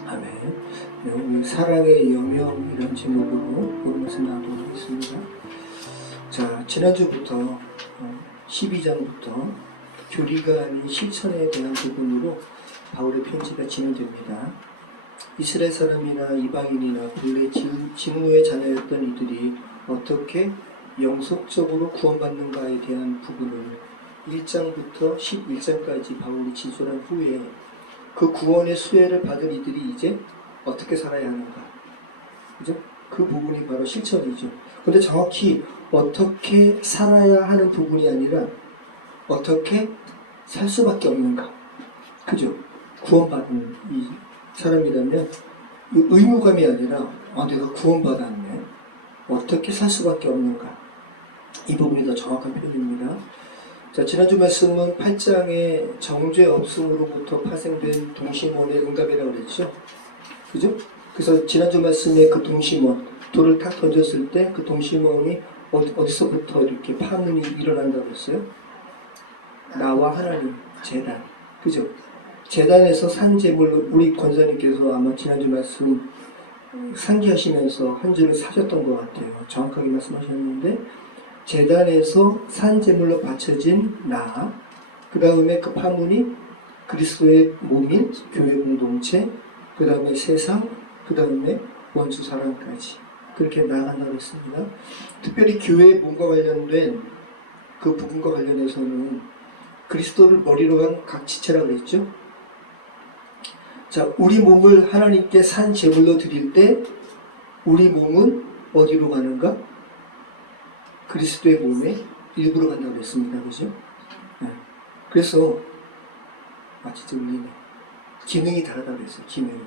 아멘. 네, 오늘 사랑의 여명이라는 제목으로 오늘 말씀 나누도록 하겠습니다. 자, 지난주부터 12장부터 교리가 아닌 실천에 대한 부분으로 바울의 편지가 진행됩니다. 이스라엘 사람이나 이방인이나 본래 진노의 자녀였던 이들이 어떻게 영속적으로 구원받는가에 대한 부분을 1장부터 11장까지 바울이 진술한 후에 그 구원의 수혜를 받은 이들이 이제 어떻게 살아야 하는가, 그죠? 그 부분이 바로 실천이죠. 근데 정확히 어떻게 살아야 하는 부분이 아니라 어떻게 살 수밖에 없는가, 그죠? 구원받은 이 사람이라면 의무감이 아니라 내가 구원받았네, 어떻게 살 수밖에 없는가, 이 부분이 더 정확한 표현입니다. 자, 지난주 말씀은 8장의 정죄 없음으로부터 파생된 동심원의 응답이라고 그랬죠. 그죠? 그래서 지난주 말씀에 그 동심원, 돌을 탁 던졌을 때 그 동심원이 어디서부터 이렇게 파문이 일어난다고 했어요? 나와 하나님, 제단. 그죠? 제단에서 산 제물로, 우리 권사님께서 아마 지난주 말씀 상기하시면서 한 줄을 사셨던 것 같아요. 정확하게 말씀하셨는데, 제단에서 산 제물로 바쳐진 나, 그 다음에 그 파문이 그리스도의 몸인 교회 공동체, 그 다음에 세상, 그 다음에 원수 사랑까지 그렇게 나아간다고 했습니다. 특별히 교회의 몸과 관련된 그 부분과 관련해서는 그리스도를 머리로 한 각 지체라고 했죠. 자, 우리 몸을 하나님께 산 제물로 드릴 때 우리 몸은 어디로 가는가? 그리스도의 몸의 일부로 간다고 했습니다. 그죠? 네. 그래서 진짜 울리네. 기능이 다르다고 했어요. 기능이.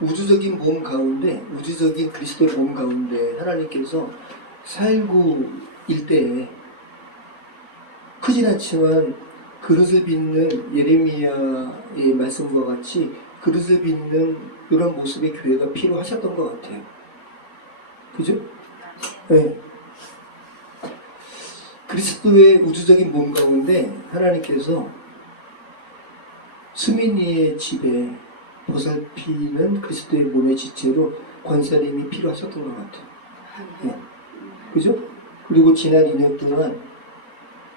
우주적인 몸 가운데, 우주적인 그리스도의 몸 가운데 하나님께서 살구일 때에 크진 않지만 그릇을 빚는 예레미야의 말씀과 같이 그릇을 빚는 이런 모습의 교회가 필요하셨던 것 같아요. 그죠? 네. 그리스도의 우주적인 몸 가운데 하나님께서 수민이의 집에 보살피는 그리스도의 몸의 지체로 권사님이 필요하셨던 것 같아요. 네. 그죠? 그리고 지난 2년 동안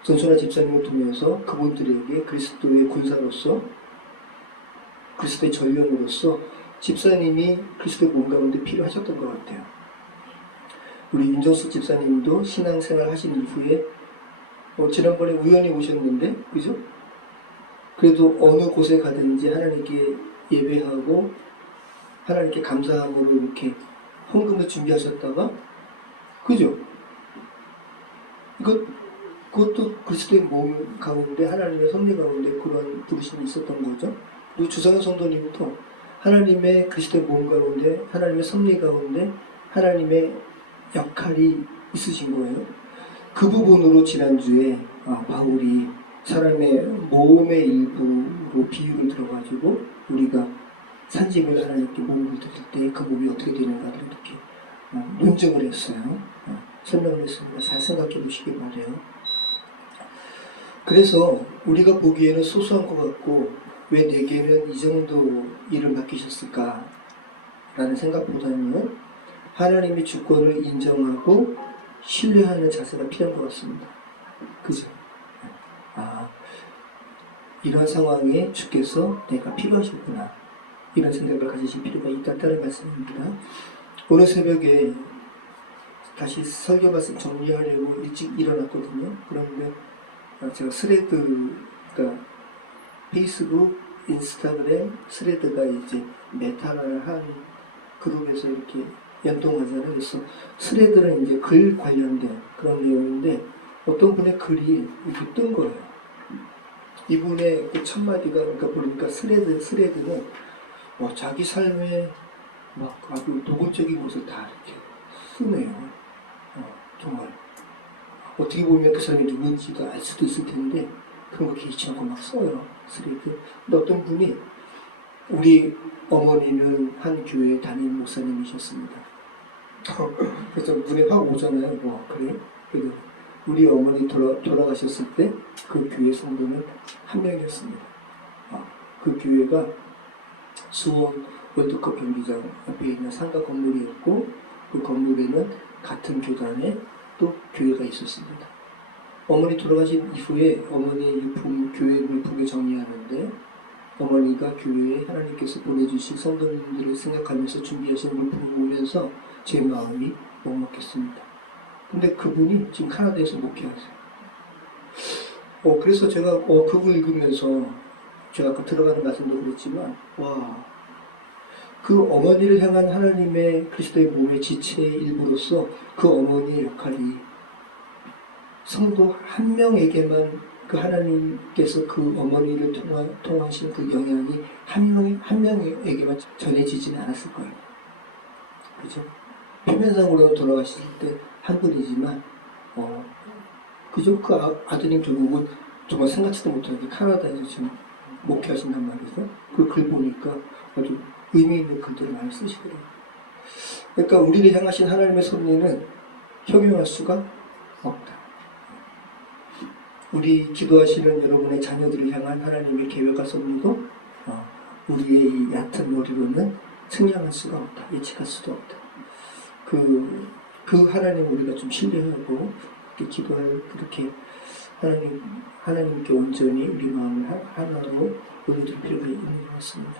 전선아 집사님을 통해서 그분들에게 그리스도의 군사로서, 그리스도의 전령으로서 집사님이 그리스도의 몸 가운데 필요하셨던 것 같아요. 우리 윤정수 집사님도 신앙생활 하신 이후에 지난번에 우연히 오셨는데, 그죠? 그래도 어느 곳에 가든지 하나님께 예배하고 하나님께 감사함으로 이렇게 헌금을 준비하셨다가, 그죠? 그것도 그리스도의 몸 가운데, 하나님의 섭리 가운데 그런 부르심이 있었던 거죠. 그리고 주성현 성도님도 하나님의 그리스도의 몸 가운데, 하나님의 섭리 가운데 하나님의 역할이 있으신 거예요. 그 부분으로 지난주에 바울이 사람의 몸의 일부로 비유를 들어가지고 우리가 산짐을 하나님께 몸을 드릴 때 그 몸이 어떻게 되는가를 이렇게 논증을 했어요. 설명을 했습니다. 잘 생각해 보시기 바래요. 그래서 우리가 보기에는 소소한 것 같고 왜 내게는 이 정도 일을 맡기셨을까 라는 생각보다는 하나님의 주권을 인정하고 신뢰하는 자세가 필요한 것 같습니다. 그죠? 이런 상황에 주께서 내가 필요하셨구나, 이런 생각을 가지실 필요가 있다는 말씀입니다. 오늘 새벽에 다시 설교 말씀 정리하려고 일찍 일어났거든요. 그런데 제가 스레드가 페이스북, 인스타그램, 스레드가 이제 메타를 한 그룹에서 이렇게 연동하잖아요. 그래서 스레드는 이제 글 관련된 그런 내용인데 어떤 분의 글이 이렇게 뜬 거예요. 이분의 그 첫 마디가, 그러니까 보니까 스레드는 자기 삶의 아주 도구적인 것을 다 이렇게 쓰네요. 정말 어떻게 보면 그 사람이 누군지도 알 수도 있을 텐데 그런 거 개의치 않고 막 써요. 스레드. 근데 어떤 분이, 우리 어머니는 한 교회 담임 목사님이셨습니다. 그래서 눈에 확 오잖아요. 그래? 그래도 우리 어머니 돌아가셨을 때 그 교회 성도는 한 명이었습니다. 그 교회가 수원 월드컵 경기장 옆에 있는 상가 건물이었고 그 건물에는 같은 교단에 또 교회가 있었습니다. 어머니 돌아가신 이후에 어머니의 유품, 교회 물품을 정리하는데 어머니가 교회에 하나님께서 보내주신 성도님들을 생각하면서 준비하신 물품을 보면서 제 마음이 먹먹했습니다. 근데 그분이 지금 카나다에서 목회하세요. 그래서 제가 그걸 읽으면서 제가 아까 들어가는 말씀도 그랬지만 그 어머니를 향한 하나님의 그리스도의 몸의 지체의 일부로서 그 어머니의 역할이 성도 한 명에게만 그 하나님께서 그 어머니를 통하신 그 영향이 한 명에게만 전해지지는 않았을 거예요. 그죠? 표면상으로 돌아가실 때 한 분이지만 그죠? 그 아드님 조국은 정말 생각지도 못하게 카나다에서 지금 목회하신단 말이죠. 그 글 보니까 아주 의미 있는 글들을 많이 쓰시더라고요. 그러니까 우리를 향하신 하나님의 섭리는 협용할 수가 없다. 우리 기도하시는 여러분의 자녀들을 향한 하나님의 계획과 섭리도 우리의 얕은 머리로는 측량할 수가 없다. 예측할 수도 없다. 그 하나님 우리가 좀 신뢰하고 이렇게 기도할 그렇게 하나님께 온전히 우리 마음을 하나로 올려줄 필요가 있는 것 같습니다.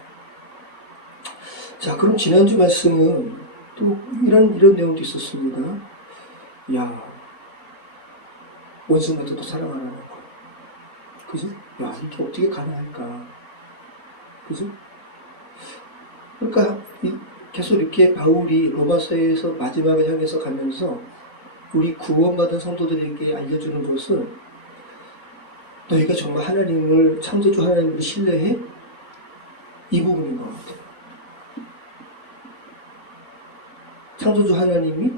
자, 그럼 지난주 말씀은 또 이런 내용도 있었습니다. 원수마저도 사랑하라는 거. 그죠? 이게 어떻게 가능할까? 그죠? 그러니까 계속 이렇게 바울이 로마서에서 마지막을 향해서 가면서 우리 구원받은 성도들에게 알려주는 것은 너희가 정말 하나님을, 창조주 하나님을 신뢰해? 이 부분인 것 같아요. 창조주 하나님이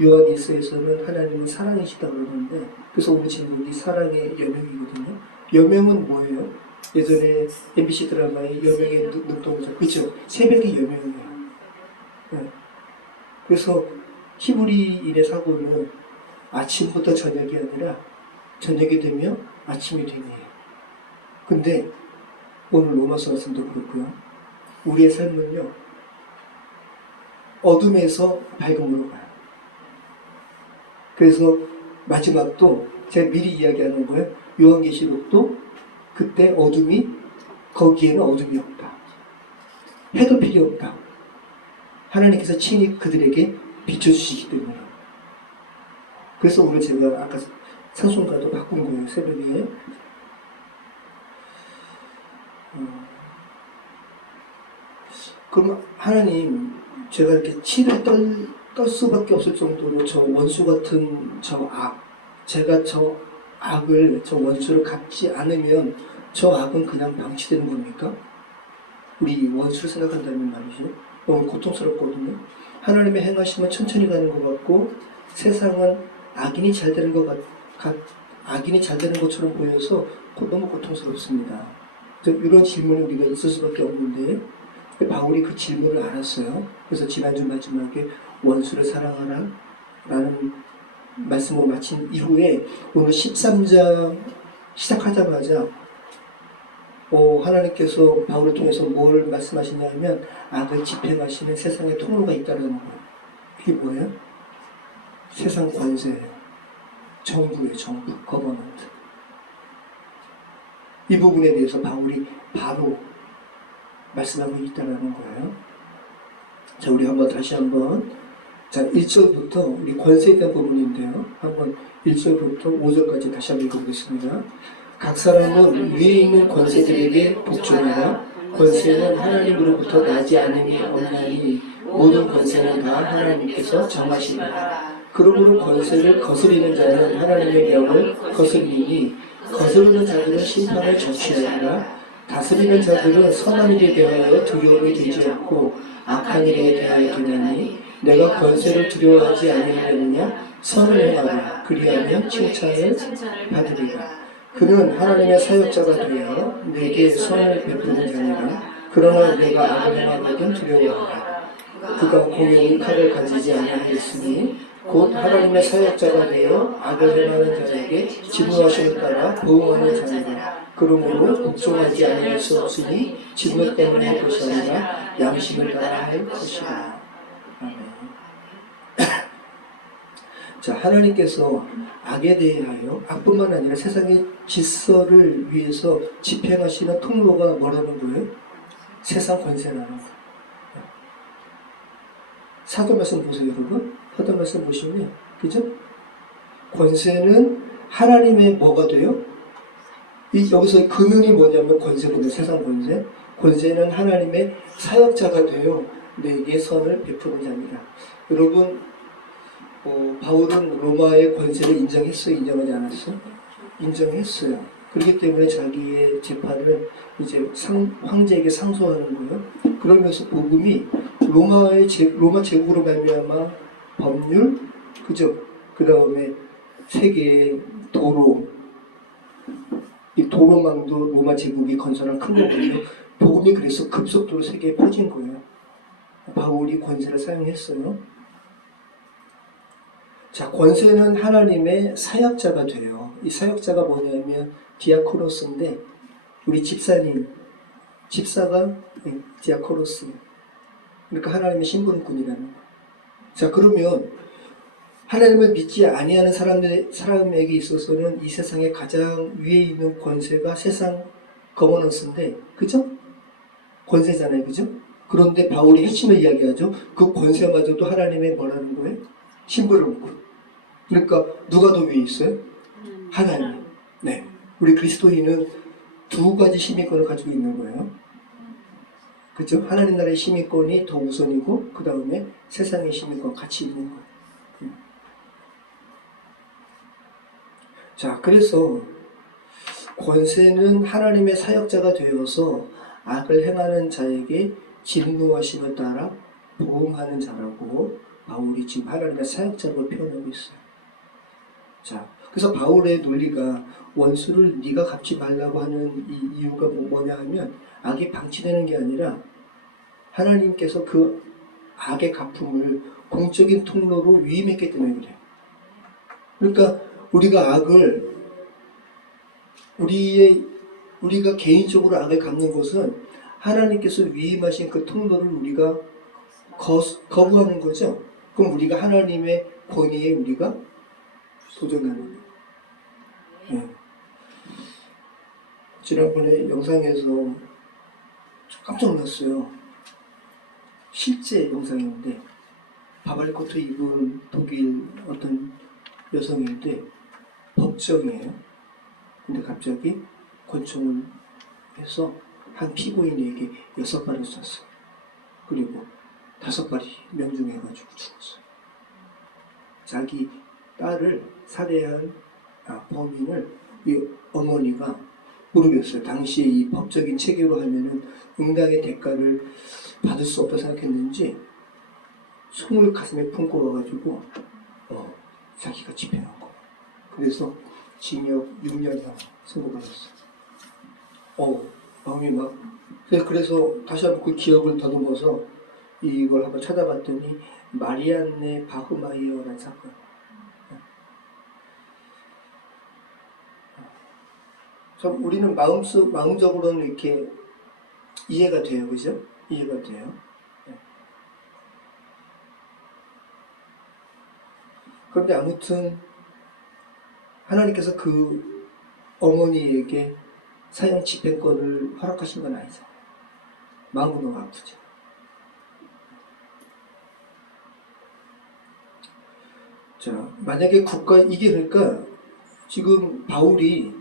요한일서에서는 하나님은 사랑이시다 그러는데, 그래서 오늘 질문이 사랑의 여명이거든요. 여명은 뭐예요? 예전에 MBC 드라마의 여명의 눈동자, 그죠? 새벽의 여명이에요. 네. 그래서 히브리인의 사고는 아침부터 저녁이 아니라 저녁이 되면 아침이 되네요. 근데 오늘 로마서 말씀도 그렇고요. 우리의 삶은요, 어둠에서 밝음으로 가요. 그래서 마지막도 제가 미리 이야기하는 거예요. 요한계시록도 그때 거기에는 어둠이 없다. 해도 필요 없다. 하나님께서 친히 그들에게 비춰주시기 때문에. 그래서 오늘 제가 아까 찬송가도 바꾼 거예요. 새벽에. 그럼 하나님, 제가 이렇게 치를 떨 수밖에 없을 정도로 저 원수 같은 제가 저 원수를 갚지 않으면 저 악은 그냥 방치되는 겁니까? 우리 원수를 생각한다면 말이죠. 너무 고통스럽거든요. 하나님의 행하심은 천천히 가는 것 같고 세상은 악인이 잘 되는 것처럼 보여서 너무 고통스럽습니다. 이런 질문이 우리가 있을 수밖에 없는데 바울이 그 질문을 알았어요. 그래서 지난주 마지막에 원수를 사랑하라 라는 말씀으로 마친 이후에 오늘 13장 시작하자마자 하나님께서 바울을 통해서 뭘 말씀하시냐면 악을 집행하시는 세상의 통로가 있다는 거예요. 그게 뭐예요? 세상 관세예요. 정부예요. 정부, 거버넌트. 이 부분에 대해서 바울이 바로 말씀하고 있다는 거예요. 자, 우리 다시 한번 1절부터 우리 권세에 대한 부분인데요. 한번 1절부터 5절까지 다시 한번 읽어보겠습니다. 각 사람은 위에 있는 권세들에게 복종하라. 권세는 하나님으로부터 나지 않음이 없나니 모든 권세는 다 하나님께서 정하시니라. 그러므로 권세를 거스리는 자는 하나님의 명을 거스리니 거스르는 자들은 심판을 저취하리라. 다스리는 자들은 선한 일에 대하여 두려움이 되지 않고 악한 일에 대하여 되나니 내가 권세를 두려워하지 아니하느냐? 선을 행하라. 그리하면 칭찬을 받으리라. 그는 하나님의 사역자가 되어 내게 선을 베푸는 자니라. 그러나 내가 악을 행하거든 두려워하라. 그가 공의의 칼을 가지지 아니하였으니 곧 하나님의 사역자가 되어 악을 행하는 자에게 진노하심을 따라 보응하는 자니라. 그러므로 복종하지 않을 수 없으니 직분 때문에 할 것이 아니라 양심을 따라 할 것이다. 아멘. 자, 하나님께서 악에 대하여 악뿐만 아니라 세상의 질서를 위해서 집행하시는 통로가 뭐라는 거예요? 세상 권세라는 거예요. 사도 말씀 보세요, 여러분. 사도 말씀 보시면, 그죠? 권세는 하나님의 뭐가 돼요? 여기서 근원이 뭐냐면 권세거든요. 세상 권세. 권세는 하나님의 사역자가 되어 내게 선을 베푸는 자입니다. 여러분, 바울은 로마의 권세를 인정했어요? 인정하지 않았어요? 인정했어요. 그렇기 때문에 자기의 재판을 이제 황제에게 상소하는 거예요. 그러면서 복음이 로마 제국으로 말미암아 법률, 그죠? 그 다음에 세계의 도로, 이 도로망도 로마 제국이 건설한 큰 거거든요. 복음이 그래서 급속도로 세계에 퍼진 거예요. 바울이 권세를 사용했어요. 자, 권세는 하나님의 사역자가 돼요. 이 사역자가 뭐냐면 디아코노스인데, 우리 집사가 디아코노스. 그러니까 하나님의 신분꾼이라는 거예요. 자, 그러면 하나님을 믿지 아니하는 사람에게 있어서는 이 세상에 가장 위에 있는 권세가 세상 거버넌스인데, 그죠? 권세잖아요, 그죠? 그런데 바울이 핵심을 이야기하죠. 그 권세마저도 하나님의 뭐라는 거예요? 신분꾼. 그러니까 누가 더 위에 있어요? 하나님. 네, 우리 그리스도인은 두 가지 시민권을 가지고 있는 거예요. 그죠? 하나님 나라의 시민권이 더 우선이고 그 다음에 세상의 시민권 같이 있는 거예요. 자, 그래서 권세는 하나님의 사역자가 되어서 악을 행하는 자에게 진노하심을 따라 보응하는 자라고 바울이 지금 하나님의 사역자로 표현하고 있어요. 자, 그래서 바울의 논리가 원수를 네가 갚지 말라고 하는 이 이유가 뭐냐 하면 악이 방치되는 게 아니라 하나님께서 그 악의 갚음을 공적인 통로로 위임했기 때문에 그래요. 그러니까 우리가 악을 우리가 개인적으로 악을 갚는 것은 하나님께서 위임하신 그 통로를 우리가 거부하는 거죠. 그럼 우리가 하나님의 권위에 우리가 도전하는 거예요. 네. 지난번에 영상에서 깜짝 놀랐어요. 실제 영상인데 바바리코트 입은 독일 어떤 여성인데 법정이에요. 근데 갑자기 권총을 해서 한 피고인에게 6발을 쐈어요. 그리고 5발이 명중해가지고 죽었어요. 자기 딸을 살해한 범인을 이 어머니가 모르겠어요. 당시에 이 법적인 체계로 하면은 응당의 대가를 받을 수 없다 생각했는지 총을 가슴에 품고 와가지고 자기가 집행한 거예요. 그래서 징역 6년이나 선고받았어요. 마음이 막 그래서 다시 한번 그 기억을 더듬어서 이걸 한번 찾아봤더니 마리안네 바흐마이어라는 사건. 참 우리는 마음적으로는 이렇게 이해가 돼요, 그죠? 이해가 돼요. 그런데 아무튼 하나님께서 그 어머니에게 사형 집행권을 허락하신 건 아니죠. 마음은 너무 아프죠. 자, 만약에 이게 그러니까 지금 바울이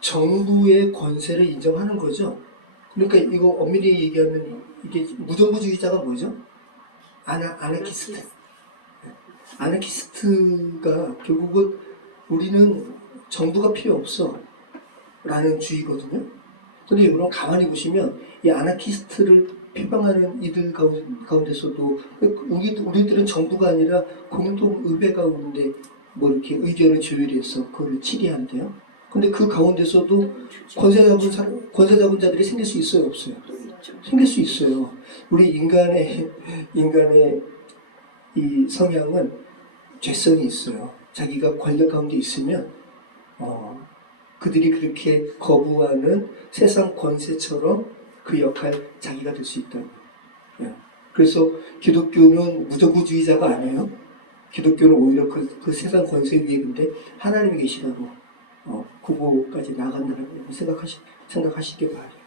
정부의 권세를 인정하는 거죠. 그러니까 이거 엄밀히 얘기하면 이게 무정부주의자가 뭐죠? 아나키스트. 아나키스트가 결국은 우리는 정부가 필요 없어 라는 주의거든요. 근데 여러분 가만히 보시면 이 아나키스트를 핍박하는 이들 가운데서도 우리들은 정부가 아니라 공동의회 가운데 뭐 이렇게 의견을 조율해서 그걸 치리한대요. 근데 그 가운데서도 권세 잡은 자들이 생길 수 있어요, 없어요? 생길 수 있어요. 우리 인간의 이 성향은 죄성이 있어요. 자기가 권력 가운데 있으면 그들이 그렇게 거부하는 세상 권세처럼 그 역할 자기가 될 수 있다고. 예. 그래서 기독교는 무조건주의자가 아니에요. 기독교는 오히려 그 세상 권세 위에 근데 하나님이 계시다고 그거까지 나간다고 생각하시기 바래요.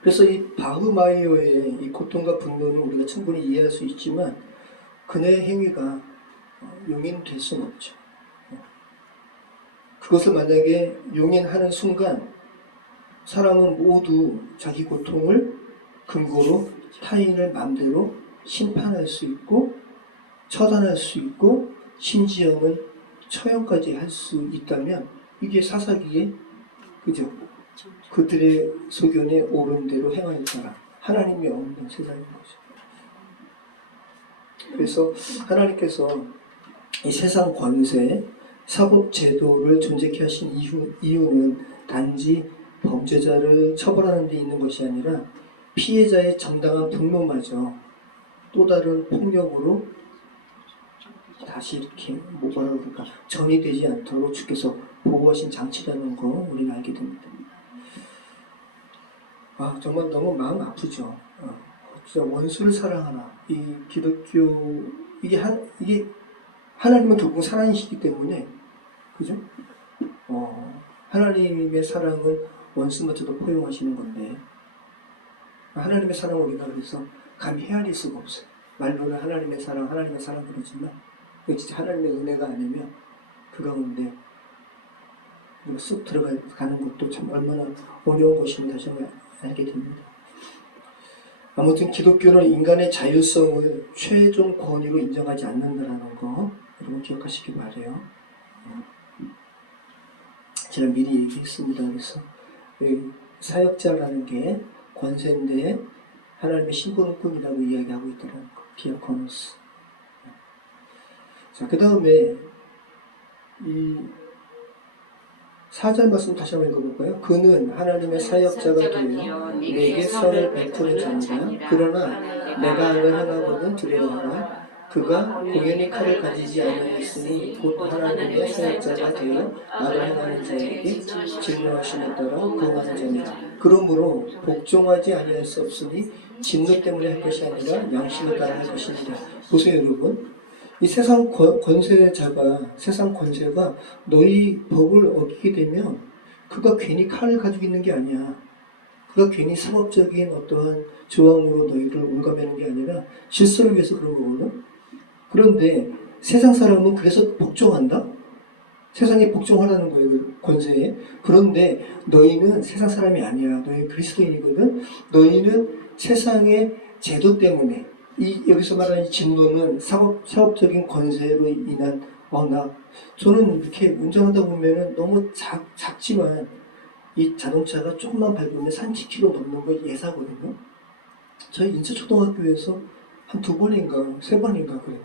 그래서 이 바흐마이어의 이 고통과 분노는 우리가 충분히 이해할 수 있지만 그녀의 행위가 용인될 수는 없죠. 그것을 만약에 용인하는 순간 사람은 모두 자기 고통을 근거로 타인을 마음대로 심판할 수 있고 처단할 수 있고 심지어는 처형까지 할 수 있다면 이게 사사기에 그죠? 그들의 소견에 옳은 대로 행하는 사람 하나님이 없는 세상인 거죠. 그래서 하나님께서 이 세상 권세 사법 제도를 존재케 하신 이유는 단지 범죄자를 처벌하는 데 있는 것이 아니라 피해자의 정당한 분노마저 또 다른 폭력으로 다시 이렇게 뭐라고 그럴까 전이되지 않도록 주께서 보호하신 장치라는 거 우리는 알게 됩니다. 정말 너무 마음 아프죠. 진짜 원수를 사랑하나 이 기독교 이게 하나님은 결국 사랑이시기 때문에 그죠? 하나님의 사랑은 원수마저도 포용하시는 건데 하나님의 사랑을 우리가 그래서 감히 헤아릴 수가 없어요. 말로는 하나님의 사랑 그러지만 진짜 하나님의 은혜가 아니면 그 가운데 쑥 들어가는 것도 참 얼마나 어려운 것임을 다시 한번 알게 됩니다. 아무튼 기독교는 인간의 자율성을 최종 권위로 인정하지 않는다는 거 여러분 기억하시기 바라요. 제가 미리 얘기했습니다. 그래서 사역자라는 게 권세인데 하나님의 신분꾼이라고 이야기하고 있다는 거 디아코노스. 자, 그 다음에 이 4절 말씀 다시 한번 읽어볼까요? 그는 하나님의 사역자가 되어 내게 선을 베푸는 자니라. 그러나 내가 하려 행하거든 두려워하라. 그가 공연히 칼을 가지지 않으니 곧 하나님의 사역자가 되어 나를 행하는 자에게 진노하심에 따라 거하는 자니라. 그러므로 복종하지 아니할 수 없으니 진노 때문에 할 것이 아니라 양심을 따라 할 것이니라. 보세요 여러분. 이 세상 권세가 너희 법을 어기게 되면 그가 괜히 칼을 가지고 있는 게 아니야. 그가 괜히 상업적인 어떠한 조항으로 너희를 올가매는 게 아니라 질서를 위해서 그런 거거든. 그런데 세상 사람은 그래서 복종한다? 세상에 복종하라는 거예요, 그 권세에. 그런데 너희는 세상 사람이 아니야. 너희는 그리스도인이거든. 너희는 세상의 제도 때문에 여기서 말하는 진노는 사업적인 권세로 인한 저는 이렇게 운전하다 보면은 너무 작지만 이 자동차가 조금만 밟으면 30km 넘는 거 예사거든요. 저희 인천초등학교에서 한 2번인가 3번인가 그래요.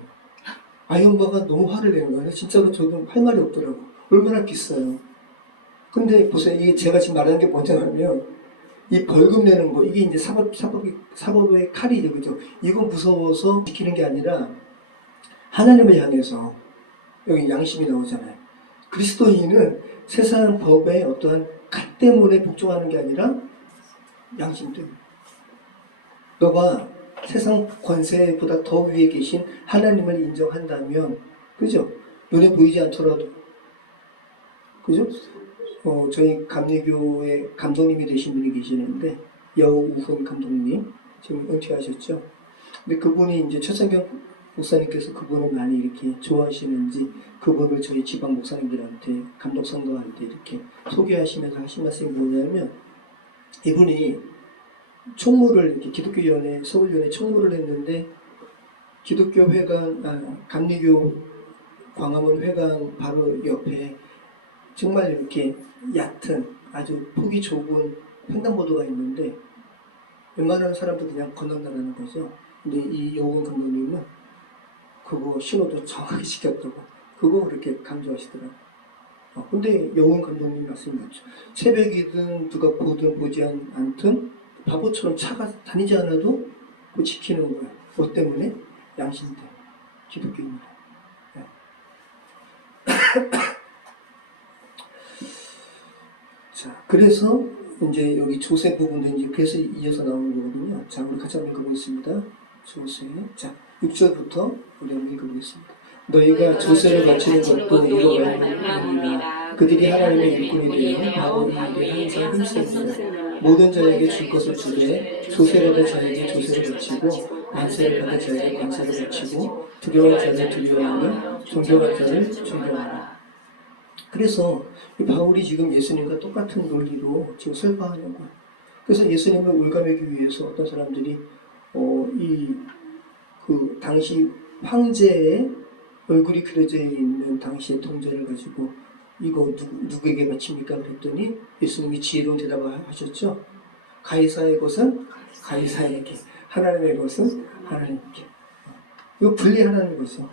아이엄마가 너무 화를 내는 거예요. 진짜로 저도 할 말이 없더라고. 얼마나 비싸요. 근데 보세요. 이게 제가 지금 말하는 게 뭐냐면 이 벌금 내는 거 이게 이제 사법의 칼이죠. 그죠? 이거 무서워서 지키는 게 아니라 하나님을 향해서 여기 양심이 나오잖아요. 그리스도인은 세상 법의 어떠한 칼 때문에 복종하는 게 아니라 양심 때문에. 너가 세상 권세보다 더 위에 계신 하나님을 인정한다면, 그죠? 눈에 보이지 않더라도, 그죠? 저희 감리교의 감독님이 되신 분이 계시는데, 여우훈 감독님, 지금 은퇴하셨죠? 근데 그분이 이제 최성경 목사님께서 그분을 많이 이렇게 좋아하시는지, 그분을 저희 지방 목사님들한테, 감독 성도한테 이렇게 소개하시면서 하신 말씀이 뭐냐면, 이분이 총무를 이렇게 기독교위원회 서울위원회 총무를 했는데 기독교 회관 감리교 광화문 회관 바로 옆에 정말 이렇게 얕은 아주 폭이 좁은 횡단보도가 있는데 웬만한 사람도 그냥 건넌다는 거죠. 근데 이 여우훈 감독님은 그거 신호도 정확하게 지켰다고 그거 그렇게 강조하시더라고요. 근데 여우훈 감독님 말씀이 맞죠. 새벽이든 누가 보든 보지 않든 바보처럼 차가 다니지 않아도 그거 지키는 거야. 뭐 때문에? 양심 때문에. 기독교입니다. 네. 자, 그래서 이제 여기 조세 부분도 이제 그래서 이어서 나오는 거거든요. 자, 우리 같이 한번 읽어보겠습니다. 조세. 자, 6절부터 우리 한번 읽어보겠습니다. 너희가 조세를 바치는 것도 이로 말미암아 그들이 하나님의 일꾼이 되어 바로 이 일에 항상 힘쓰느니라. 모든 자에게 줄 것을 주되 조세 받을 자에게 조세를 바치고 관세를 받을 자에게 관세를 바치고 두려워할 자를 두려워하며 존경할 자를 존경하라. 그래서 이 바울이 지금 예수님과 똑같은 논리로 지금 설파하는 거예요. 그래서 예수님을 올가매기 위해서 어떤 사람들이 그 당시 황제의 얼굴이 그려져 있는 당시의 동전을 가지고 이거 누구에게 바칩니까? 그랬더니 예수님이 지혜로운 대답을 하셨죠. 가이사의 것은 가이사에게, 하나님의 것은 하나님께. 이거 분리하라는 거죠.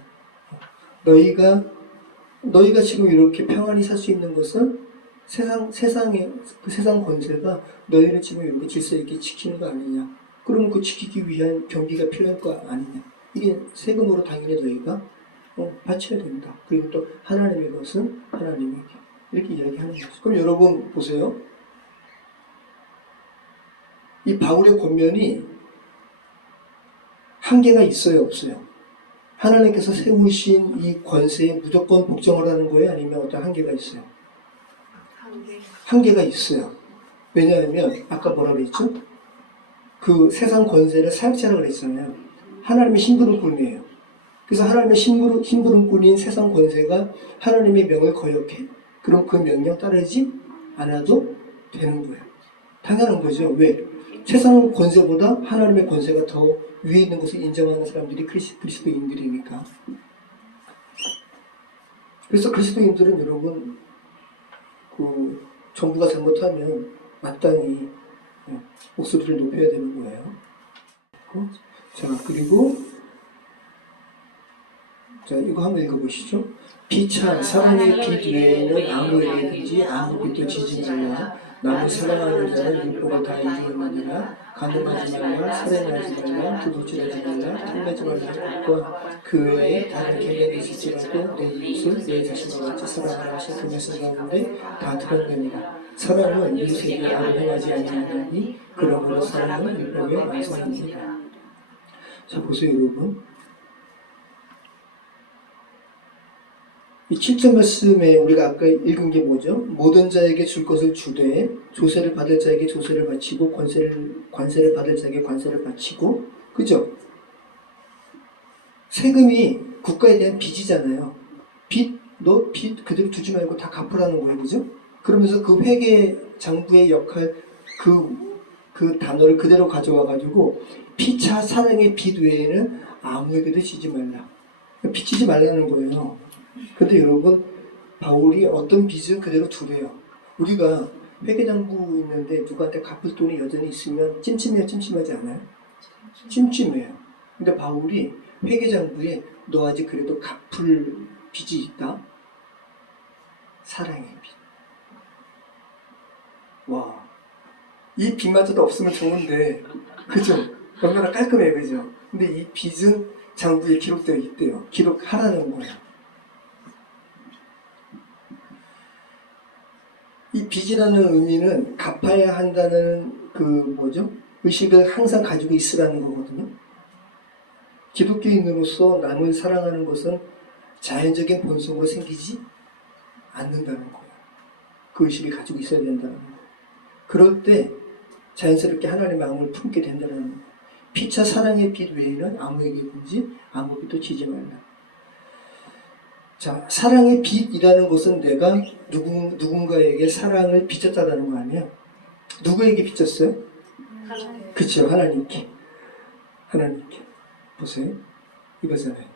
너희가 지금 이렇게 평안히 살 수 있는 것은 세상의 그 세상 권세가 너희를 지금 이렇게 질서 있게 지키는 거 아니냐? 그러면 그 지키기 위한 경비가 필요할 거 아니냐? 이게 세금으로 당연히 너희가 바쳐야 된다. 그리고 또 하나님의 것은 하나님에게 이렇게 이야기하는 거죠. 그럼 여러분 보세요. 이 바울의 권면이 한계가 있어요, 없어요? 하나님께서 세우신 이 권세에 무조건 복종을 하는 거예요? 아니면 어떤 한계가 있어요? 한계가 있어요. 왜냐하면 아까 뭐라 그랬죠? 그 세상 권세를 사역자라고 그랬잖아요. 하나님의 심부름 꾼이에요. 그래서 하나님의 심부름 꾼인 세상 권세가 하나님의 명을 거역해. 그럼 그 명령 따르지 않아도 되는 거예요. 당연한 거죠. 왜? 세상 권세보다 하나님의 권세가 더 위에 있는 것을 인정하는 사람들이 그리스도인들이니까. 그래서 그리스도인들은 여러분 그 정부가 잘못하면 마땅히 목소리를 높여야 되는 거예요. 자, 그리고 자, 이거 한번 읽어보시죠. 비차 사랑의 빛 외에는 아무에게든지 아무 빛도 지지 말라. 남을 사랑하는 자는 율법을 다 이루느니라. 간음하지 말라, 살인하지 말라, 도둑질하지 말라, 탐내지 말라 것과 그 외에 다른 계명이 있을지라도 내 이웃을 내 자신과 같이 사랑하라 하신 그 말씀 가운데 다 들었느니라. 사랑은 이웃에게 악을 행하지 아니하나니 그러므로 사랑은 율법의 완성이니라. 자, 보세요 여러분. 이 7절 말씀에 우리가 아까 읽은 게 뭐죠? 모든 자에게 줄 것을 주되 조세를 받을 자에게 조세를 바치고 관세를 받을 자에게 관세를 바치고, 그죠? 세금이 국가에 대한 빚이잖아요. 너 빚 그대로 두지 말고 다 갚으라는 거예요, 그죠? 그러면서 그 회계 장부의 역할, 그 단어를 그대로 가져와 가지고 피차 사랑의 빚 외에는 아무에게도 지지 말라. 빚지지 말라는 거예요. 근데 여러분, 바울이 어떤 빚은 그대로 두래요. 우리가 회계장부 있는데 누구한테 갚을 돈이 여전히 있으면 찜찜해요, 찜찜하지 않아요? 찜찜해요. 근데 바울이 회계장부에 너 아직 그래도 갚을 빚이 있다? 사랑의 빚. 와, 이 빚마저도 없으면 좋은데, 그죠? 얼마나 깔끔해요, 그죠? 근데 이 빚은 장부에 기록되어 있대요. 기록하라는 거예요. 이 빚이라는 의미는 갚아야 한다는 의식을 항상 가지고 있으라는 거거든요. 기독교인으로서 남을 사랑하는 것은 자연적인 본성으로 생기지 않는다는 거예요. 그 의식을 가지고 있어야 된다는 거예요. 그럴 때 자연스럽게 하나님의 마음을 품게 된다는 거예요. 피차 사랑의 빚 외에는 아무에게든지 아무 빚도 지지 말라. 자, 사랑의 빚이라는 것은 내가 누군가에게 사랑을 빚졌다는 거 아니에요? 누구에게 빚졌어요? 그렇죠, 하나님께. 하나님께. 보세요. 이거잖아요.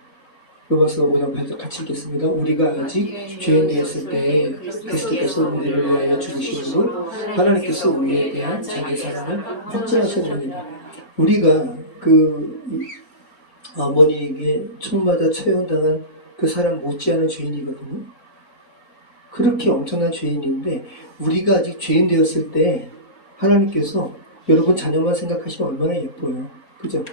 로마서 5장 8절 같이 읽겠습니다. 우리가 아직 죄인 되었을 때 그리스도께서 우리를 위하여 죽으심으로 하나님께서 우리에 대한 자기 사랑을 확증하셨느니라. 우리가 어머니에게 총맞아 처형당한 그 사람 못지않은 죄인이거든요. 그렇게 엄청난 죄인인데 우리가 아직 죄인 되었을 때 하나님께서 여러분 자녀만 생각하시면 얼마나 예뻐요. 그죠?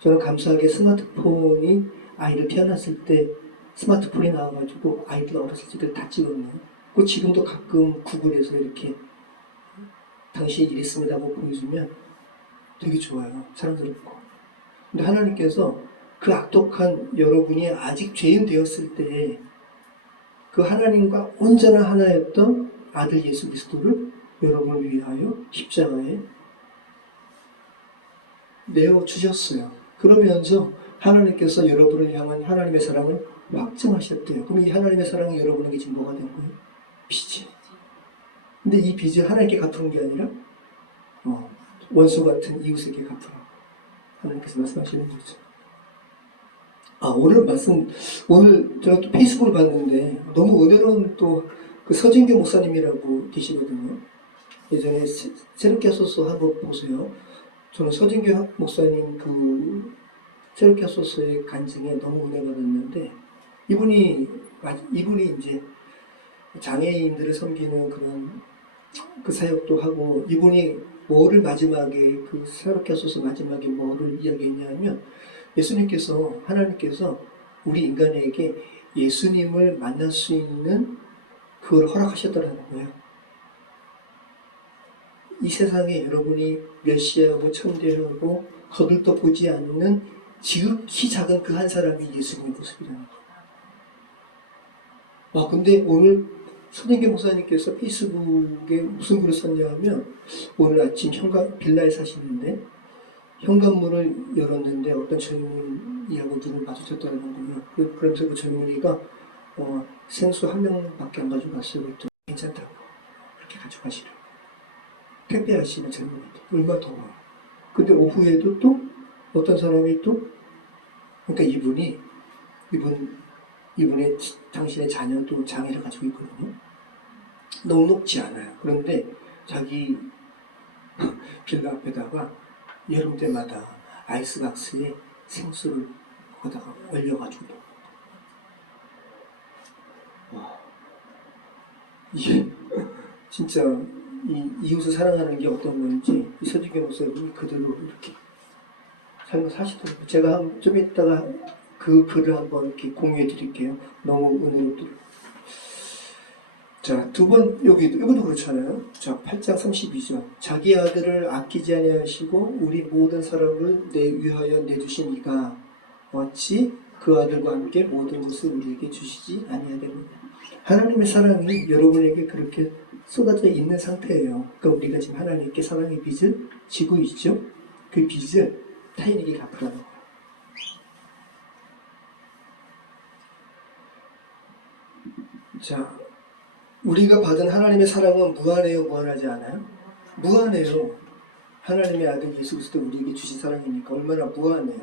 저는 감사하게 스마트폰이 아이들 태어났을 때 스마트폰이 나와가지고 아이들 어렸을 때 다 찍었네요. 그 지금도 가끔 구글에서 이렇게 당신이 이랬습니다 하고 보여주면 되게 좋아요. 사랑스럽고. 근데 하나님께서 그 악독한 여러분이 아직 죄인 되었을 때 그 하나님과 온전한 하나였던 아들 예수 그리스도를 여러분을 위하여 십자가에 내어주셨어요. 그러면서 하나님께서 여러분을 향한 하나님의 사랑을 확증하셨대요. 그럼 이 하나님의 사랑이 여러분에게 지금 뭐가 된 거예요? 빚이. 근데 이 빚을 하나님께 갚은 게 아니라 원수 같은 이웃에게 갚으라고 하나님께서 말씀하시는 거죠. 오늘 제가 또 페이스북을 봤는데 너무 은혜로운 또 그 서진교 목사님이라고 계시거든요. 예전에 새롭게하소서 한번 보세요. 저는 서진교 목사님 그 새롭게하소서의 간증에 너무 은혜 받았는데 이분이 이제 장애인들을 섬기는 그런 그 사역도 하고 이분이 뭐를 마지막에 그 새롭게하소서 마지막에 뭐를 이야기했냐면 하나님께서 우리 인간에게 예수님을 만날 수 있는 그걸 허락하셨다는 거예요. 이 세상에 여러분이 멸시하고 천대하고 거들떠 보지 않는 지극히 작은 그 한 사람이 예수님의 모습이라는 거예요. 근데 오늘 서진교 목사님께서 페이스북에 무슨 글을 썼냐 하면 오늘 아침 빌라에 사시는데 현관문을 열었는데 어떤 젊은이하고 눈을 마주쳤다는 거예요. 그러면서 그 젊은이가 생수 한 명밖에 안 가져갔어요. 그랬더니 괜찮다고 그렇게 가져가시라고 택배하시는 젊은이들 얼마나 더워요. 근데 오후에도 또 어떤 사람이 또 그러니까 이분의 당신의 자녀도 장애를 가지고 있거든요. 넉넉지 않아요. 그런데 자기 빌라 앞에다가 여름 때마다 아이스박스에 생수를 거기다가 얼려가지고 이게 진짜 이 이웃을 사랑하는 게 어떤 건지 이 서진교 목사님이 그대로 이렇게 삶을 사시더라고요. 제가 좀 이따가 그 글을 한번 이렇게 공유해 드릴게요. 너무 은혜롭더라고요. 자, 이것도 그렇잖아요. 자, 8장 32절. 자기 아들을 아끼지 아니하시고 우리 모든 사람을 위하여 내주신 이가 어찌 그 아들과 함께 모든 것을 우리에게 주시지 아니하겠느냐. 하나님의 사랑이 여러분에게 그렇게 쏟아져 있는 상태예요. 그러니까 우리가 지금 하나님께 사랑의 빚을 지고 있죠. 그 빚을 타인에게 갚으라는 거예요. 자, 우리가 받은 하나님의 사랑은 무한해요, 무한하지 않아요? 무한해요. 하나님의 아들 예수 그리스도 우리에게 주신 사랑이니까 얼마나 무한해요.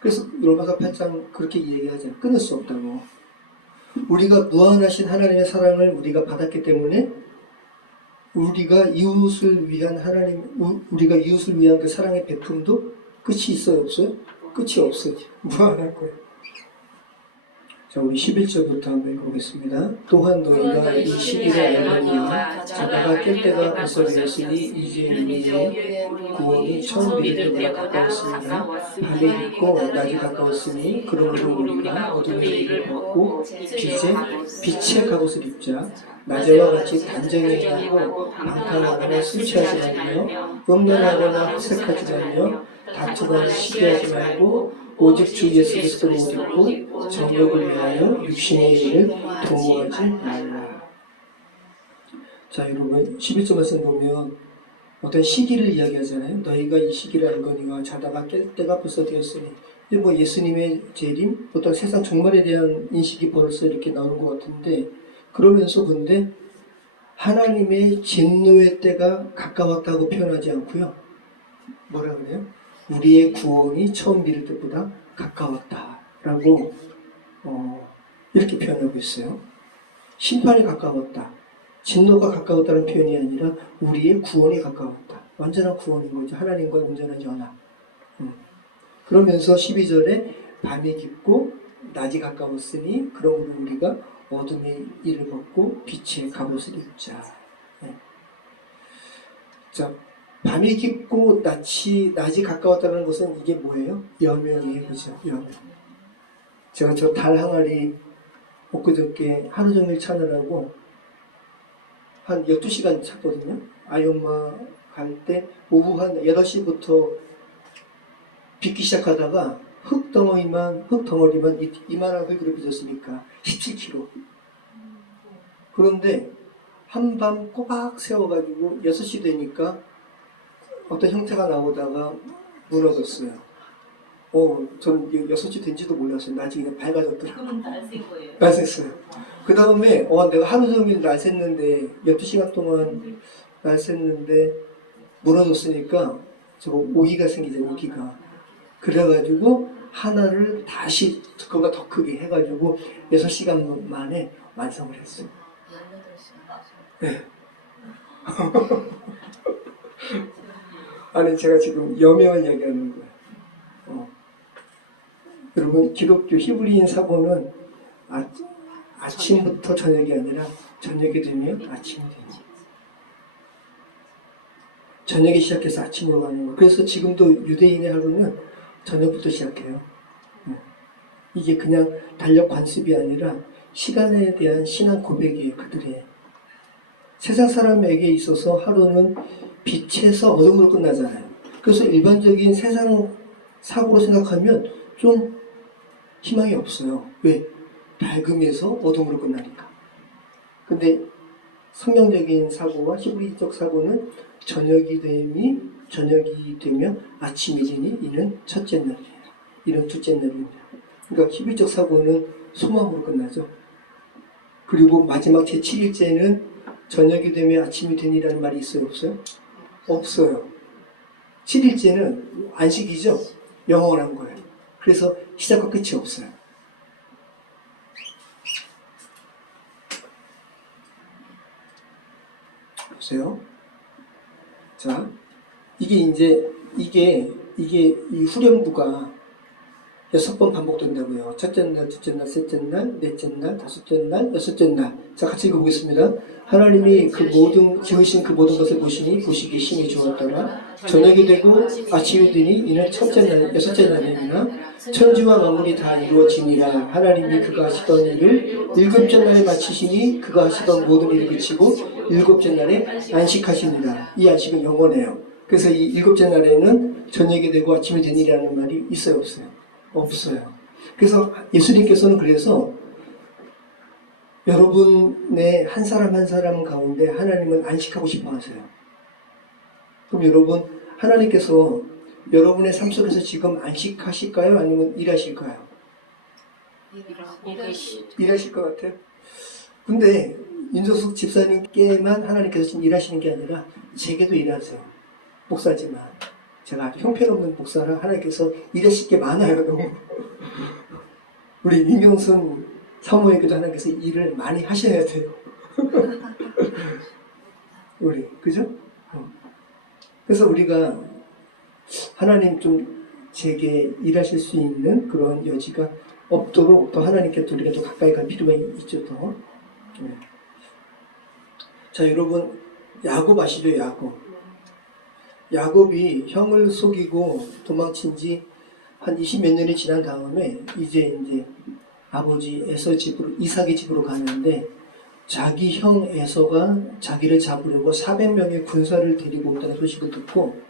그래서 로마서 8장 그렇게 얘기하잖아요. 끊을 수 없다고. 우리가 무한하신 하나님의 사랑을 우리가 받았기 때문에 우리가 이웃을 위한 그 사랑의 베품도 끝이 있어요, 없어요? 끝이 없어요. 무한할 거예요. 자, 우리 11절부터 한번 읽어보겠습니다. 또한 너희가 이 시기를 알거니와 자다가 깰 때가 벌써 되었으니 이제 우리의 구원이 처음 믿을 때가 가까웠으니라. 밤이 깊고 낮이 가까웠으니 그러므로 우리가 어둠의 일을 벗고 빛의 갑옷을 입자. 낮에와 같이 단정히 행하고 방탕하거나 술 취하지 말며 음란하거나 흑색하지 말며 다투거나 시기하지 말고 오직 주 예수 그리스도를 믿고 정욕을 위하여 육신의 일을 도모하지 말라. 자, 여러분 11절 말씀 보면 어떤 시기를 이야기하잖아요. 너희가 이 시기를 알거니와 자다가 깰 때가 벌써 되었으니. 이제 예수님의 재림, 어떤 세상 종말에 대한 인식이 벌써 이렇게 나오는 것 같은데, 그러면서 근데 하나님의 진노의 때가 가까웠다고 표현하지 않고요. 뭐라 그래요? 우리의 구원이 처음 믿을 때보다 가까웠다라고 이렇게 표현하고 있어요. 심판이 가까웠다. 진노가 가까웠다는 표현이 아니라 우리의 구원이 가까웠다. 완전한 구원인 거죠. 하나님과의 온전한 연합. 그러면서 12절에 밤이 깊고 낮이 가까웠으니 그러므로 우리가 어둠의 일을 벗고 빛의 갑옷을 입자. 네. 자, 밤이 깊고 낮이 가까웠다는 것은 이게 뭐예요? 여명이에요. 그죠? 여명. 제가 저 달 항아리 엊그저께 하루 종일 차느라고 한 12시간 찼거든요. 아이엄마 갈 때 오후 한 8시부터 빚기 시작하다가 흙덩어리만 이만한 흙으로 빚었으니까 17kg. 그런데 한밤 꼬박 세워가지고 6시 되니까 어떤 형태가 나오다가 무너졌어요. 저는 6시 된지도 몰랐어요. 나중에 그냥 밝아졌더라고요. 그럼 날쌘 거예요? 날쌘어요. 그 다음에 내가 하루 종일 날쌘는데 12시간 동안 날쌘는데 무너졌으니까 저거 오이가 생기잖아요. 오기가. 그래가지고 하나를 다시 그거보다 더 크게 해가지고 6시간 만에 완성을 했어요. 18시간. 네. 아니 제가 지금 여명을 이야기하는 거예요. 여러분 기독교 히브리인 사고는 아침부터 저녁이 아니라 저녁이 되면 아침이 돼요. 저녁에 시작해서 아침으로 가는 거예요. 그래서 지금도 유대인의 하루는 저녁부터 시작해요. 이게 그냥 달력 관습이 아니라 시간에 대한 신앙 고백이에요. 그들의 세상 사람에게 있어서 하루는 빛에서 어둠으로 끝나잖아요. 그래서 일반적인 세상 사고로 생각하면 좀 희망이 없어요. 왜? 밝음에서 어둠으로 끝나니까. 근데 성경적인 사고와 히브리적 사고는 저녁이 되면 아침이 되니 이는 첫째 날이에요. 이는 둘째 날입니다. 그러니까 히브리적 사고는 소망으로 끝나죠. 그리고 마지막 제7일째는 저녁이 되면 아침이 되니라는 말이 있어요? 없어요? 없어요. 7일째는 안식이죠. 영원한 거예요. 그래서 시작과 끝이 없어요. 보세요. 자, 이게 이 후렴구가 6번 반복된다고요. 첫째 날, 둘째 날, 셋째 날, 넷째 날, 다섯째 날, 여섯째 날. 자, 같이 읽어보겠습니다. 하나님이 지으신 그 모든 것을 보시기 심히 좋았더라. 저녁이 되고 아침이 되니 이는 첫째 날, 여섯째 날이니라. 천지와 만물이 다 이루어지니라. 하나님이 그가 하시던 일을 일곱째 날에 마치시니 그가 하시던 모든 일을 그치고 일곱째 날에 안식하시니라. 이 안식은 영원해요. 그래서 이 일곱째 날에는 저녁이 되고 아침이 되니라는 말이 있어요, 없어요? 없어요. 그래서 예수님께서는 그래서 여러분의 한 사람 한 사람 가운데 하나님은 안식하고 싶어 하세요. 그럼 여러분, 하나님께서 여러분의 삶 속에서 지금 안식하실까요? 아니면 일하실까요? 일하실 것 같아요. 근데 윤정숙 집사님께만 하나님께서 지금 일하시는 게 아니라 제게도 일하세요. 목사지만 제가 아주 형편없는 목사라 하나님께서 일하실 게 많아요. 너무. 우리 민경순 사모에게도 하나님께서 일을 많이 하셔야 돼요. 우리 그죠? 그래서 우리가 하나님 좀 제게 일하실 수 있는 그런 여지가 없도록 더 하나님께 우리가 더 가까이 갈 필요가 있죠. 더. 네. 자, 여러분 야곱 아시죠? 야곱이 형을 속이고 도망친 지 한 20몇 년이 지난 다음에 이제 아버지 이삭의 집으로 가는데 자기 형 에서가 자기를 잡으려고 400명의 군사를 데리고 온다는 소식을 듣고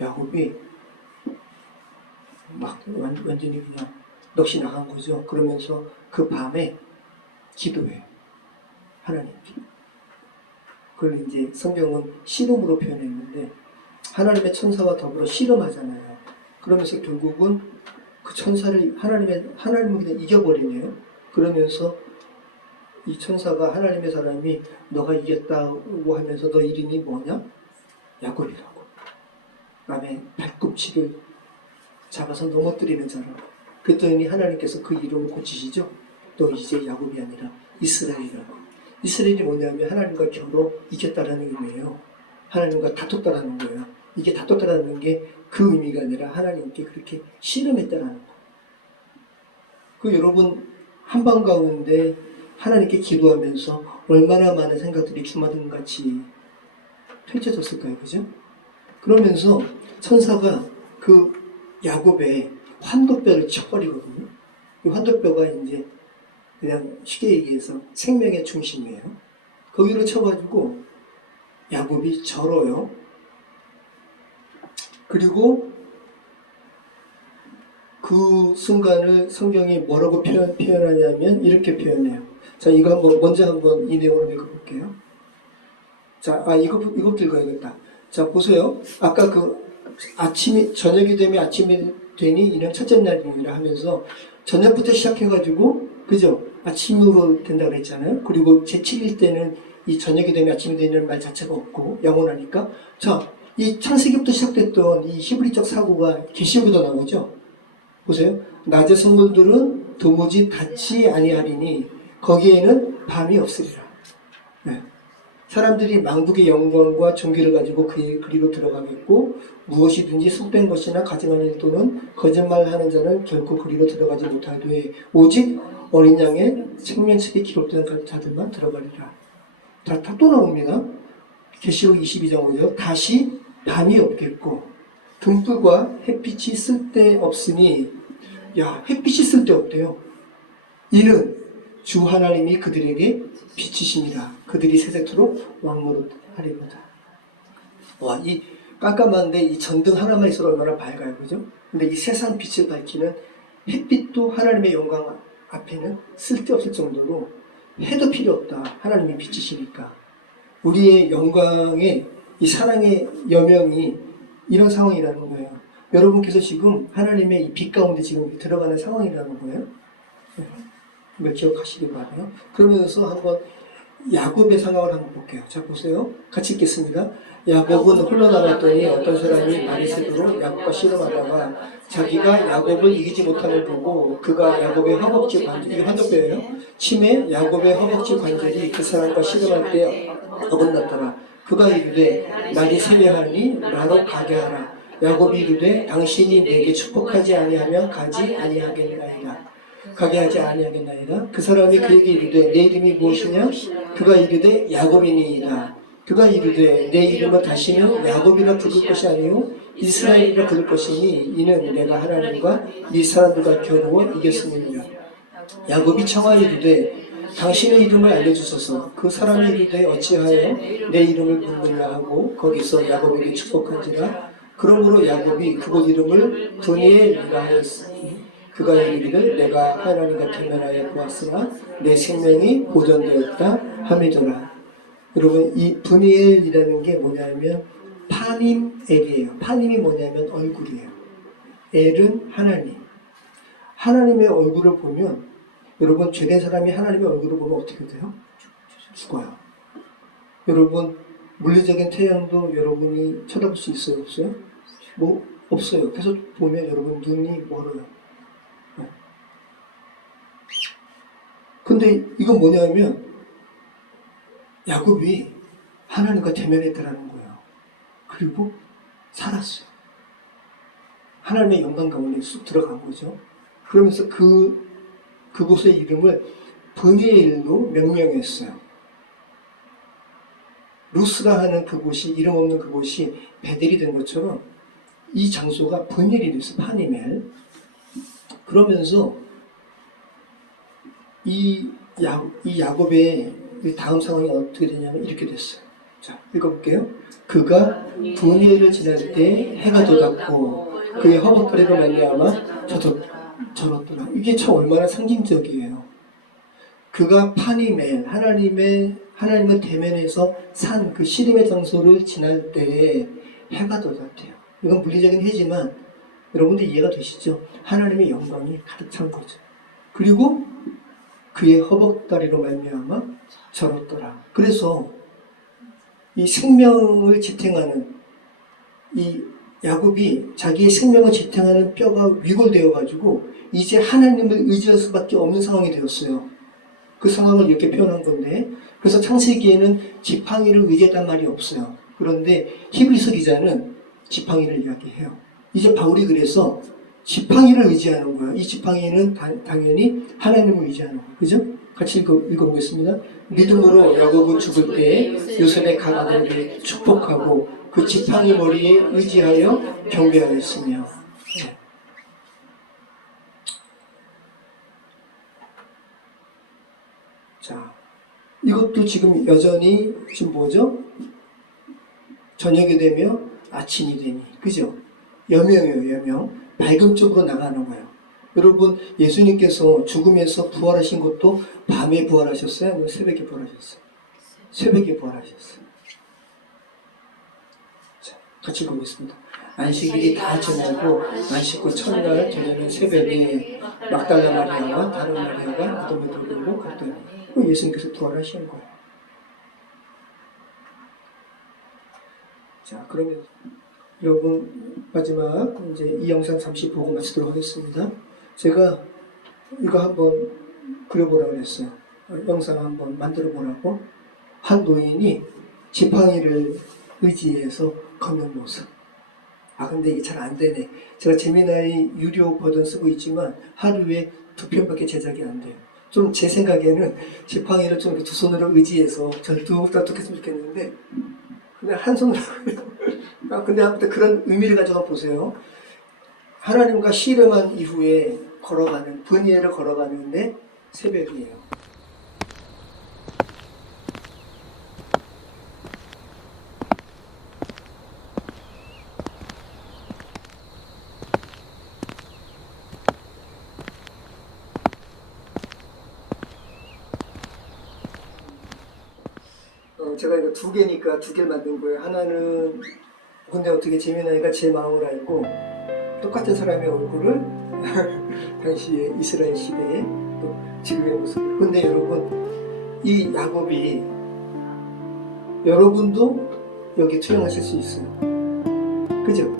야곱이 막 완전히 그냥 넋이 나간 거죠. 그러면서 그 밤에 기도해요. 하나님께. 그걸 이제 성경은 씨름으로 표현했는데 하나님의 천사와 더불어 씨름하잖아요. 그러면서 결국은 그 천사를 하나님을 그냥 이겨버리네요. 그러면서 이 천사가 하나님의 사람이 너가 이겼다고 하면서 너 이름이 뭐냐? 야곱이라고. 남의 발꿈치를 잡아서 넘어뜨리는 자라고. 그랬더니 하나님께서 그 이름을 고치시죠. 너 이제 야곱이 아니라 이스라엘이라고. 이스라엘이 뭐냐면 하나님과 겨루 이겼다라는 의미예요. 하나님과 다퉜다라는 거예요. 이게 다퉜다라는 게 그 의미가 아니라 하나님께 그렇게 씨름했다라는 거예요. 그 여러분 한밤 가운데 하나님께 기도하면서 얼마나 많은 생각들이 주마등같이 펼쳐졌을까요? 그죠? 그러면서 천사가 그 야곱의 환도뼈를 쳐버리거든요. 이 환도뼈가 이제 그냥 쉽게 얘기해서 생명의 중심이에요. 거기를 쳐가지고 야곱이 절어요. 그리고 그 순간을 성경이 뭐라고 표현하냐면 이렇게 표현해요. 자, 이거 먼저 한번 이 내용을 읽어볼게요. 자, 이거부터 읽어야겠다. 자, 보세요. 아까 저녁이 되면 아침이 되니 이는 첫째 날이니라 하면서 저녁부터 시작해가지고, 그죠? 아침으로 된다고 그랬잖아요. 그리고 제7일 때는 이 저녁이 되면 아침이 되는 말 자체가 없고, 영원하니까. 자, 이 창세기부터 시작됐던 이 히브리적 사고가 계시록에도 나오죠? 보세요. 낮의 성물들은 도무지 닿지 아니하리니 거기에는 밤이 없으리라. 네. 사람들이 망국의 영광과 존귀를 가지고 그리로 들어가겠고 무엇이든지 속된 것이나 가증한 일 또는 거짓말하는 자는 결코 그리로 들어가지 못하되 오직 어린 양의 생명책에 기록된 자들만 들어가리라. 또 나옵니다. 계시록 22장 5절 다시 밤이 없겠고 등불과 햇빛이 쓸데없으니, 야, 햇빛이 쓸데없대요. 이는 주 하나님이 그들에게 빛이시니라. 그들이 세세토록 왕노릇하리로다. 와, 이 깜깜한데 이 전등 하나만 있어도 얼마나 밝아요, 그죠? 근데 이 세상 빛을 밝히는 햇빛도 하나님의 영광 앞에는 쓸데없을 정도로 해도 필요 없다. 하나님이 빛이시니까. 우리의 영광의 이 사랑의 여명이 이런 상황이라는 거예요. 여러분께서 지금 하나님의 이 빛 가운데 지금 들어가는 상황이라는 거예요. 이걸 기억하시기 바라요. 그러면서 한번 야곱의 상황을 한번 볼게요. 자, 보세요. 같이 읽겠습니다. 야곱은 홀로 남았더니 어떤 사람이 바리새도로 야곱과 씨름하다가 자기가 야곱을 이기지 못함을 보고 그가 야곱의 허벅지 관절, 이게 환절뼈예요. 침에 야곱의 허벅지 관절이 그 사람과 씨름할 때 어긋났더라. 그가 이르되 날이 새려하니 나로 가게 하라. 야곱이 이르되 당신이 내게 축복하지 아니하면 가지 아니하겠나이다. 가게 하지 아니하겠나이다. 그 사람이 그에게 이르되 내 이름이 무엇이냐? 그가 이르되 야곱이니이다. 그가 이르되 내 이름은 다시는 야곱이라 부를 것이 아니요 이스라엘이라 부를 것이니 이는 내가 하나님과 이 사람들과 겨루어 이겼음이니라. 야곱이 청하여 이르되 당신의 이름을 알려주소서. 그 사람이 이르되 어찌하여 내 이름을 묻느냐 하고 거기서 야곱에게 축복한지라. 그러므로 야곱이 그곳 이름을 브니엘이라 하였으니 그가 이르기를 내가 하나님과 대면하여 보았으나 내 생명이 보존되었다 함이더라. 여러분, 이 브니엘이라는 게 뭐냐면 파님엘이에요. 파님이 뭐냐면 얼굴이에요. 엘은 하나님. 하나님의 얼굴을 보면, 여러분, 죄된 사람이 하나님의 얼굴을 보면 어떻게 돼요? 죽어요. 여러분, 물리적인 태양도 여러분이 쳐다볼 수 있어요? 없어요? 뭐 없어요. 계속 보면 여러분 눈이 멀어요. 네. 근데 이건 뭐냐면 야곱이 하나님과 대면했다라는 거예요. 그리고 살았어요. 하나님의 영광 가운데 쑥 들어간 거죠. 그러면서 그곳의 이름을 브니엘로 명명했어요. 루스라 하는 그곳이, 이름 없는 그곳이 베델이 된 것처럼 이 장소가 브니엘이 됐어요. 파니멜. 그러면서 이 야곱의 다음 상황이 어떻게 되냐면 이렇게 됐어요. 자, 읽어볼게요. 그가 브니엘을 지날 때 해가 돋았고 그의 허벅다리로 말미암아 절었더라. 이게 참 얼마나 상징적이에요. 그가 파니멜, 하나님을 대면해서 산 그 씨름의 장소를 지날 때에 해가 돋았대요. 이건 물리적인 해지만 여러분들 이해가 되시죠? 하나님의 영광이 가득 찬 거죠. 그리고 그의 허벅다리로 말미암아 절었더라. 그래서 이 생명을 지탱하는 이 야곱이 자기의 생명을 지탱하는 뼈가 위골되어 가지고 이제 하나님을 의지할 수밖에 없는 상황이 되었어요. 그 상황을 이렇게 표현한 건데, 그래서 창세기에는 지팡이를 의지했단 말이 없어요. 그런데 히브리서 기자는 지팡이를 이야기해요. 이제 바울이 그래서 지팡이를 의지하는 거예요. 이 지팡이는 당연히 하나님을 의지하는 거예요. 그죠? 같이 읽어보겠습니다. 믿음으로 야곱은 죽을 때 요셉의 가나들에게 축복하고 그 지팡이 머리에 의지하여 경배하였으며. 네. 자, 이것도 지금 여전히 지금 뭐죠? 저녁이 되며 아침이 되니, 그죠? 여명이에요. 여명. 밝음 쪽으로 나가는 거예요. 여러분, 예수님께서 죽음에서 부활하신 것도 밤에 부활하셨어요? 아니면 새벽에 부활하셨어요? 새벽에 부활하셨어요. 자, 같이 보겠습니다. 안식일이 다 지나고 안식 후 첫날 되는 새벽에 막달라 마리아와 다른 마리아가 무덤에 들어오고 갔더니 예수님께서 부활하신 거예요. 자, 그러면 여러분 마지막 이제 이 영상 잠시 보고 마치도록 하겠습니다. 제가 이거 한번 그려보라고 했어요. 영상 한번 만들어 보라고. 한 노인이 지팡이를 의지해서 걷는 모습. 근데 이게 잘 안 되네. 제가 재미나이 유료 버전 쓰고 있지만 하루에 2편밖에 제작이 안 돼요. 좀 제 생각에는 지팡이를 좀 이렇게 두 손으로 의지해서 절뚝절뚝했으면 좋겠는데 그냥 한 손으로 근데 아무튼 그런 의미를 가지고 보세요. 하나님과 씨름한 이후에 걸어가는 분이엘을 걸어가는데 새벽이에요. 제가 이거 2개니까 2개를 만든 거예요. 하나는 근데 어떻게 재미나이가 제 마음을 알고 똑같은 사람의 얼굴을 당시에 이스라엘 시대에 또 지금의 모습. 근데 여러분 이 야곱이 여러분도 여기 투영하실 수 있어요. 그죠?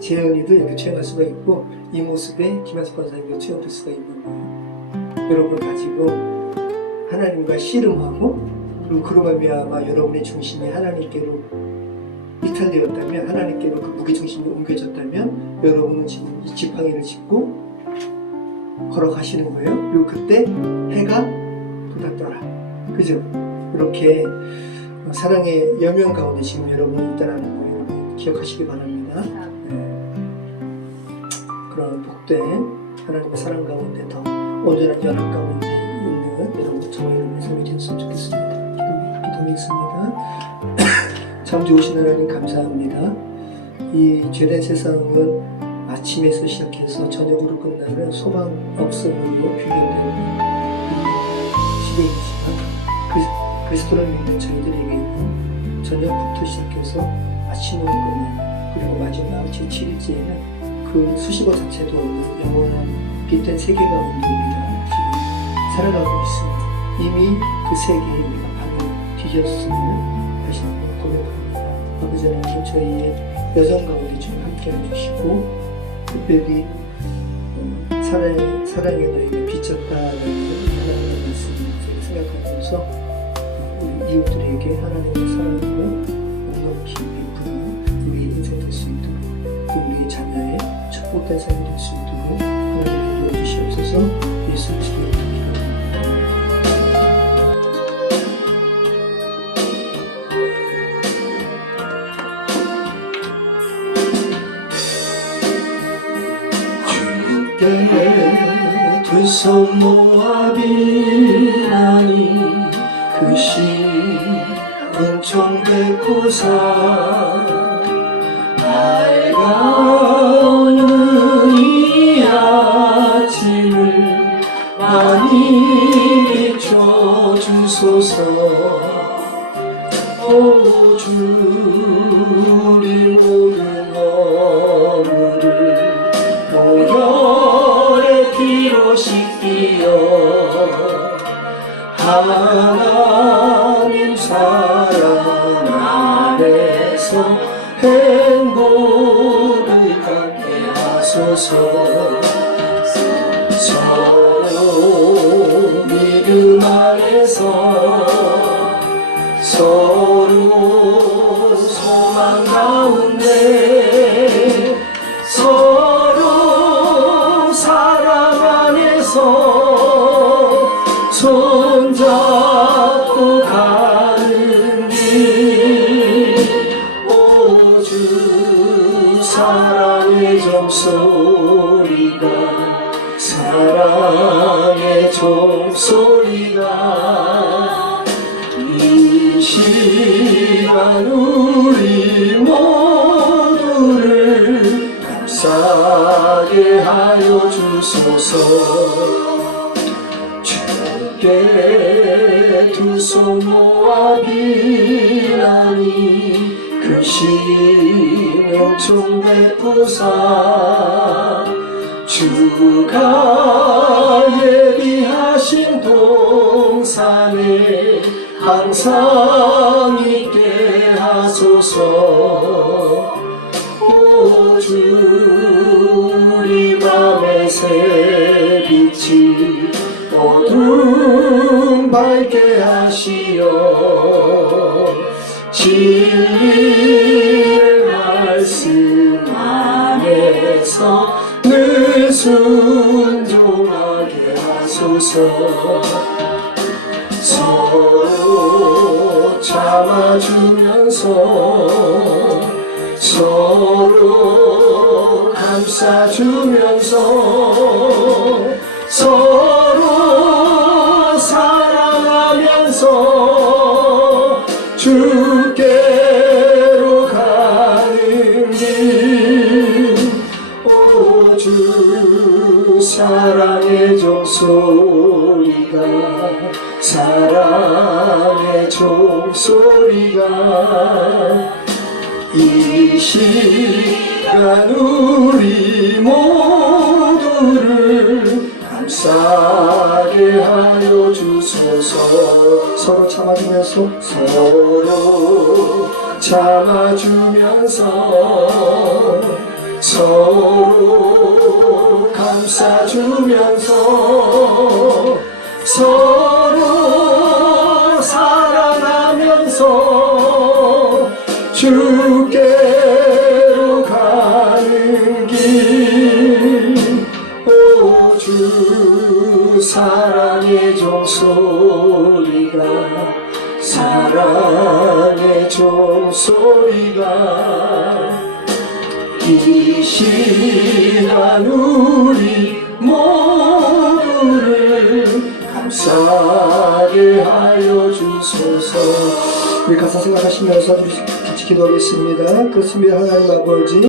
재현이도 여기 투영할 수가 있고 이 모습에 김한석 권사님도 투영될 수가 있는 거예요. 여러분 가지고 하나님과 씨름하고 그리고 그로 말미암아 여러분의 중심이 하나님께로 이탈되었다면 하나님께로 그 무게중심이 옮겨졌다면 여러분은 지금 이 지팡이를 짚고 걸어가시는 거예요. 그리고 그때 해가 돋았더라. 그죠? 이렇게 사랑의 여명 가운데 지금 여러분이 있다는 거 여러분 기억하시기 바랍니다. 그런 복된 하나님의 사랑 가운데 더 온전한 연합 가운데 있는 여러분 저와 여러분의 삶이 되었으면 좋겠습니다. 기도하겠습니다. 참 좋으신 하나님 감사합니다. 이 죄된 세상은 아침에서 시작해서 저녁으로 끝나는 소망 없음으로 비교되는 시대이지만 그리스도를 믿는 저희들에게는 저녁부터 시작해서 아침으로 끝나는 그리고 마지막 제7일째에는 그 수식어 자체도 없는 영원한 빛된 세계 가운데 우리가 지금 살아가고 있습니다. 이미 그 세계에 우리가 발을 뒤졌음을 다시 한번 고백합니다. 아버지 하나님 저희의 여정 가운데 좀 함께해 주시고 특별히 사랑의 너희가 비쳤다는 하나님의 말씀을 생각하면서 우리 이웃들에게 하나님의 사랑으로 넉넉히 베푸는 우리의 인생 될 수 있도록 또 우리의 자녀의 축복된 삶이 될 수 있도록 하나님 인도해 주시옵소서. 예수 그리스도의 이름으로 두 손 모아 비나니 그 시은 총백구사 밝아오는 이 아침을 많이 비춰주소서. 오 주님 모든 허물을 보혈의 피로 씻기어 하나님 사랑 안에서 행복을 갖게 하소서. 서로 믿음 안에서 서로 소망 가운데 서로 사랑 안에서 손잡고 가는 길. 오 주 사랑의 종소리가 사랑의 종소리가 이 시간 우리 모두를 감싸게 하여 주소서. 주께 두 손 모아 비나니 크신 은총 베푸사 주가 예비하신 동산에 항상 있게 하소서. 오 주 우리 맘의 새빛이 어둠 밝게 하시어 진리의 말씀 안에서 늘 순종하게 하소서. 서로 참아주면서 서로 감싸주면서 서로 사랑하면서 주께로 가는 길. 오 주 사랑의 종소리가 사랑의 종소리가 이 시간 우리 모두를 감싸게 하여 주소서. 서로 참아주면서 서로 참아주면서 서로 감싸주면서 서로 사랑하면서 주께로 가는 길. 오 주 사랑의 종소리가 사랑의 종소리가 이 시간 우리 모두를 감싸게 하여 주소서. 우리 가사 생각하시면서 같이 기도하겠습니다. 그렇습니다. 하나님 아버지,